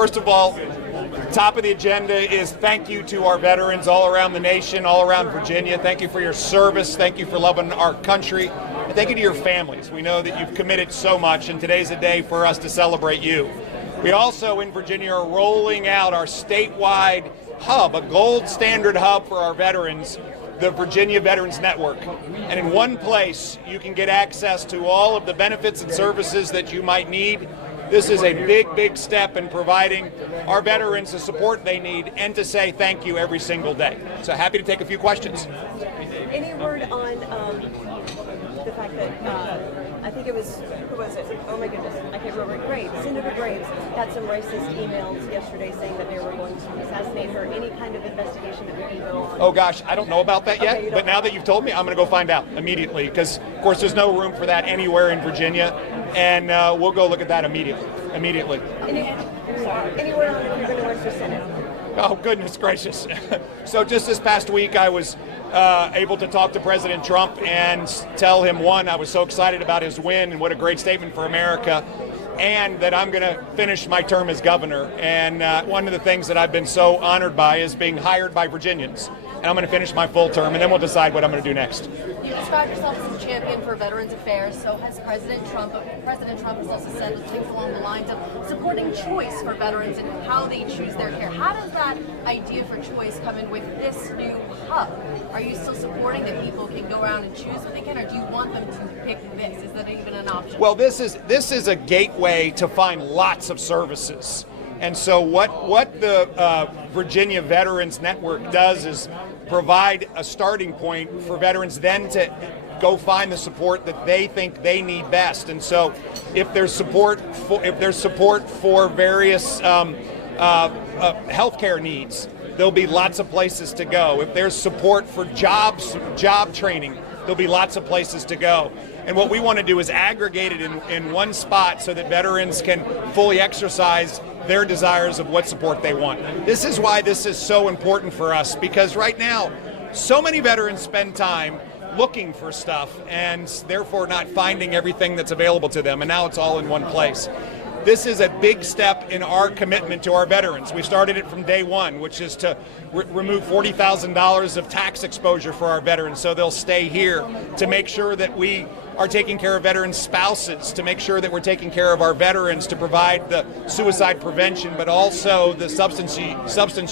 First of all, top of the agenda is thank you to our veterans all around the nation, all around Virginia. Thank you for your service. Thank you for loving our country. And thank you to your families. We know that you've committed so much, and today's a day for us to celebrate you. We also in Virginia are rolling out our statewide hub, a gold standard hub for our veterans, the Virginia Veterans Network. And in one place, you can get access to all of the benefits and services that you might need. This is a big, big step in providing our veterans the support they need and to say thank you every single day. So happy to take a few questions. Any word on the fact that, I think it was, who was it? Oh my goodness, I can't remember. Graves, Senator Graves got some racist emails yesterday saying that they were going to assassinate her. Any kind of investigation that we can go on? Oh gosh, I don't know about that yet, Okay, but now that you've told me, I'm going to go find out immediately because, of course, there's no room for that anywhere in Virginia, and we'll go look at that immediately. Any word on if you're going to run for Senate? Oh, goodness gracious. So just this past week, I was able to talk to President Trump and tell him, one, I was so excited about his win and what a great statement for America, and that I'm going to finish my term as governor. And one of the things that I've been so honored by is being hired by Virginians. And I'm going to finish my full term, and then we'll decide what I'm going to do next. You describe yourself as a champion for Veterans Affairs, so has President Trump. President Trump has also said things along the lines of supporting choice for veterans and how they choose their care. How does that idea for choice come in with this new hub? Are you still supporting that people can go around and choose what they can, or do you want them to pick this? Is that even an option? Well, this is a gateway to find lots of services. And so what the Virginia Veterans Network does is provide a starting point for veterans then to go find the support that they think they need best. And so if there's support for various healthcare needs, there'll be lots of places to go. If there's support for job training, there'll be lots of places to go. And what we want to do is aggregate it in one spot so that veterans can fully exercise their desires of what support they want. This is why this is so important for us, because right now, so many veterans spend time looking for stuff and therefore not finding everything that's available to them, and now it's all in one place. This is a big step in our commitment to our veterans. We started it from day one, which is to remove $40,000 of tax exposure for our veterans so they'll stay here, to make sure that we are taking care of veterans' spouses, to make sure that we're taking care of our veterans, to provide the suicide prevention, but also the substance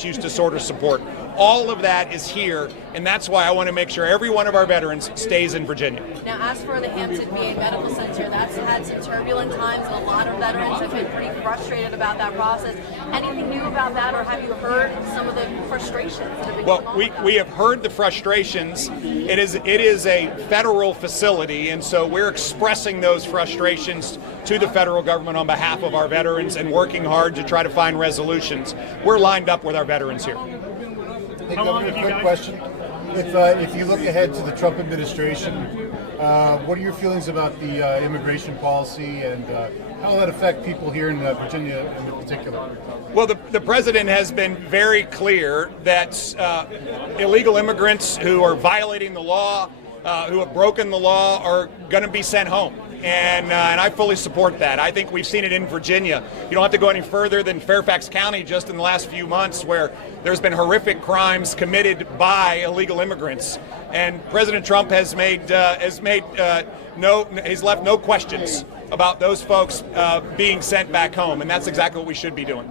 use disorder support. All of that is here, and that's why I want to make sure every one of our veterans stays in Virginia. Now, as for the Hampton VA Medical Center, that's had some turbulent times, and a lot of veterans have been pretty frustrated about that process. Anything new about that, or have you heard some of the frustrations that have been going on? Well, we have heard the frustrations. It is a federal facility, and so we're expressing those frustrations to the federal government on behalf of our veterans and working hard to try to find resolutions. We're lined up with our veterans here. Hey, Governor, a quick question. If you look ahead to the Trump administration, what are your feelings about the immigration policy, and how will that affect people here in Virginia in particular? Well, the president has been very clear that illegal immigrants who are violating the law, who have broken the law, are going to be sent home. And I fully support that. I think we've seen it in Virginia. You don't have to go any further than Fairfax County just in the last few months, where there's been horrific crimes committed by illegal immigrants. And President Trump has left no questions about those folks being sent back home, and that's exactly what we should be doing.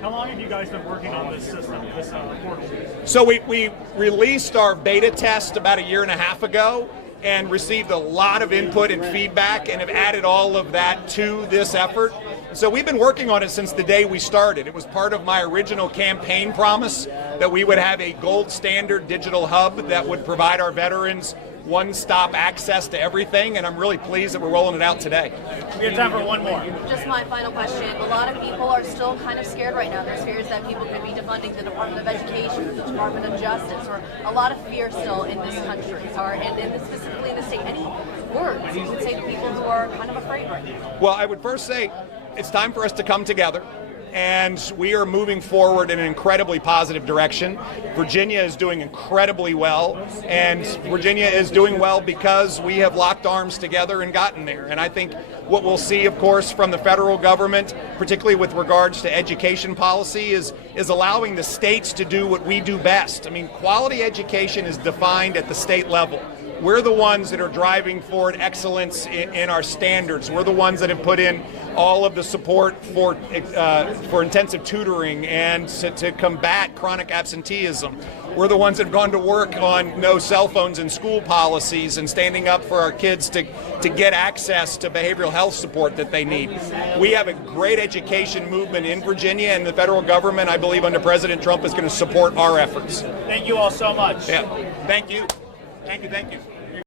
How long have you guys been working on this system, this portal? So we released our beta test about a year and a half ago, and received a lot of input and feedback, and have added all of that to this effort. So we've been working on it since the day we started. It was part of my original campaign promise that we would have a gold standard digital hub that would provide our veterans one-stop access to everything, and I'm really pleased that we're rolling it out today. We have time for one more. Just my final question. A lot of people are still kind of scared right now. There's fears that people could be defunding the Department of Education, the Department of Justice, or a lot of fear still in this country, and specifically in the state. Any words you would say to people who are kind of afraid right now? Well, I would first say it's time for us to come together. and we are moving forward in an incredibly positive direction. Virginia is doing incredibly well, and Virginia is doing well because we have locked arms together and gotten there. And I think what we'll see, of course, from the federal government, particularly with regards to education policy, is allowing the states to do what we do best. I mean, quality education is defined at the state level. We're the ones that are driving forward excellence in our standards. We're the ones that have put in all of the support for intensive tutoring and to combat chronic absenteeism. We're the ones that have gone to work on no cell phones in school policies and standing up for our kids to get access to behavioral health support that they need. We have a great education movement in Virginia, and the federal government, I believe, under President Trump, is going to support our efforts. Thank you all so much. Yeah. Thank you. Thank you.